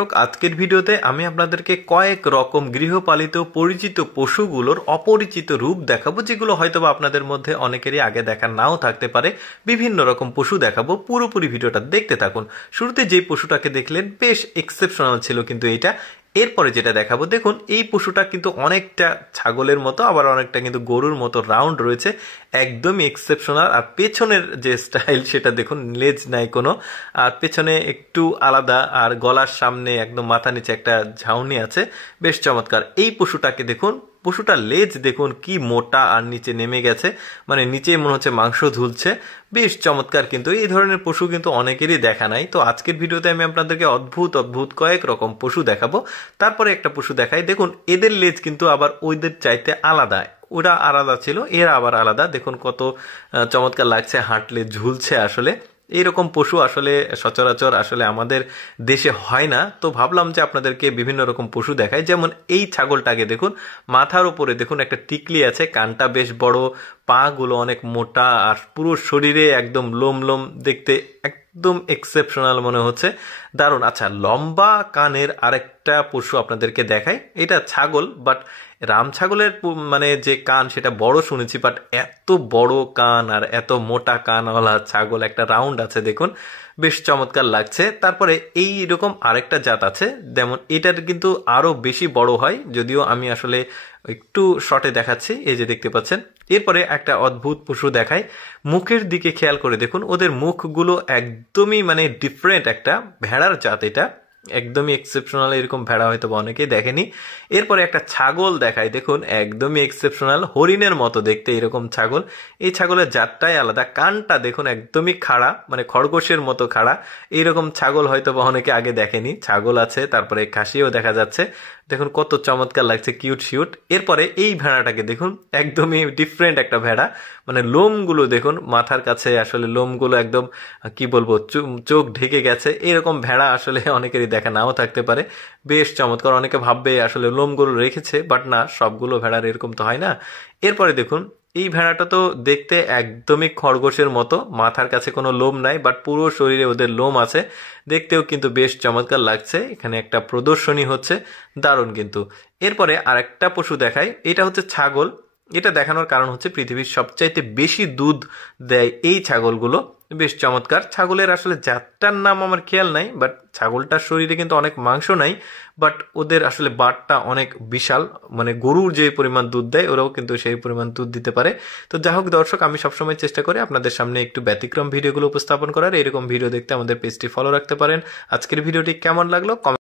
দর্শক, আজকের ভিডিওতে আমি আপনাদেরকে কয়েক রকম গৃহপালিত পরিচিত পশুগুলোর অপরিচিত রূপ দেখাবো, যেগুলো হয়তোবা আপনাদের মধ্যে অনেকেরই আগে দেখা নাও থাকতে পারে। বিভিন্ন রকম পশু দেখাবো, পুরোপুরি ভিডিওটা দেখতে থাকুন। শুরুতে যে পশুটাকে দেখলেন বেশ এক্সেপশনাল ছিল কিন্তু এইটা। এরপরে যেটা দেখাবো, দেখুন এই পশুটা কিন্তু অনেকটা ছাগলের মতো, আবার অনেকটা কিন্তু গরুর মতো রাউন্ড রয়েছে, একদমই এক্সেপশনাল। আর পেছনের যে স্টাইল সেটা দেখুন, লেজ নাই কোনো, আর পেছনে একটু আলাদা, আর গলার সামনে একদম মাথা নিচে একটা ঝাউনি আছে, বেশ চমৎকার। এই পশুটাকে দেখুন, পশুটার লেজ দেখুন কি মোটা, আর নিচে নেমে গেছে, মানে নিচে মনে হচ্ছে মাংস ঝুলছে, বেশ চমৎকার। কিন্তু এই ধরনের পশু কিন্তু অনেকেরই দেখা নাই। তো আজকের ভিডিওতে আমি আপনাদেরকে অদ্ভুত অদ্ভুত কয়েক রকম পশু দেখাবো। তারপরে একটা পশু দেখাই, দেখুন এদের লেজ কিন্তু আবার ওইদের চাইতে আলাদা, ওরা আলাদা ছিল, এরা আবার আলাদা। দেখুন কত চমৎকার লাগছে, হাঁটলে ঝুলছে। আসলে এইরকম পশু আসলে সচরাচর আসলে আমাদের দেশে হয় না। তো ভাবলাম যে আপনাদেরকে বিভিন্ন রকম পশু দেখায়। যেমন এই ছাগলটাকে দেখুন, মাথার উপরে দেখুন একটা টিকলি আছে, কানটা বেশ বড়, পা গুলো অনেক মোটা, আর পুরো শরীরে একদম লোম লোম, দেখতে একদম এক্সেপশনাল মনে হচ্ছে, দারুণ। আচ্ছা, লম্বা কানের আরেকটা পশু আপনাদেরকে দেখাই। এটা ছাগল, বাট রাম ছাগলের মানে যে কান সেটা বড় শুনেছি, বাট এত বড় কান আর এত মোটা কানওয়ালা ছাগল একটা রাউন্ড আছে, দেখুন বেশ চমৎকার লাগছে। তারপরে এই রকম আরেকটা জাত আছে, যেমন এটার কিন্তু আরো বেশি বড় হয়, যদিও আমি আসলে একটু শর্টে দেখাচ্ছি, এই যে দেখতে পাচ্ছেন। এরপরে একটা অদ্ভুত পশু দেখায়, মুখের দিকে খেয়াল করে দেখুন, ওদের মুখগুলো একদমই মানে ডিফারেন্ট, একটা ভেড়ার জাত এটা, একদমই এক্সেপশনাল। এরকম ভেড়া হয়তো অনেকেই দেখেনি। এরপরে একটা ছাগল দেখায়, দেখুন একদমই এক্সেপশনাল, হরিণের মতো দেখতে এরকম ছাগল। এই ছাগলের জাতটাই আলাদা, কানটা দেখুন একদমই খাড়া, মানে খরগোশের মতো খাড়া। এইরকম ছাগল হয়তো অনেকে আগে দেখেনি। ছাগল আছে, তারপরে খাসিও দেখা যাচ্ছে, দেখুন কত চমৎকার লাগছে, কিউট শিউট। এরপরে এই ভেড়াটাকে দেখুন, একদমই ডিফারেন্ট একটা ভেড়া, মানে লোমগুলো দেখুন, মাথার কাছে আসলে লোমগুলো একদম কি বলবো, চোখ ঢেকে গেছে। এরকম ভেড়া আসলে অনেকেরই দেখা নাও থাকতে পারে, বেশ চমৎকার। অনেকে ভাববে আসলে লোমগুলো রেখেছে, বাট না, সবগুলো ভেড়ার এরকম তো হয় না। এরপরে দেখুন এই ভেড়াটা তো দেখতে একদমই খরগোশের মতো, মাথার কাছে কোনো লোম নাই, বাট পুরো শরীরে ওদের লোম আছে, দেখতেও কিন্তু বেশ চমৎকার লাগছে। এখানে একটা প্রদর্শনী হচ্ছে, দারুণ কিন্তু। এরপরে আরেকটা পশু দেখায়, এটা হচ্ছে ছাগল। এটা দেখানোর কারণ হচ্ছে পৃথিবীর সবচাইতে বেশি দুধ দেয় এই ছাগলগুলো, বেশ চমৎকার। ছাগলের আসলে জাতটার নাম আমার খেয়াল নাই, বাট ছাগলটার শরীরে কিন্তু অনেক মাংস নাই, বাট ওদের আসলে বাটটা অনেক বিশাল, মানে গরুর যে পরিমাণ দুধ দেয় ওরাও কিন্তু সেই পরিমাণ দুধ দিতে পারে। তো যাই হোক দর্শক, আমি সবসময় চেষ্টা করি আপনাদের সামনে একটু ব্যতিক্রম ভিডিওগুলো উপস্থাপন করার। এরকম ভিডিও দেখতে আমাদের পেজটি ফলো রাখতে পারেন। আজকের ভিডিওটি কেমন লাগলো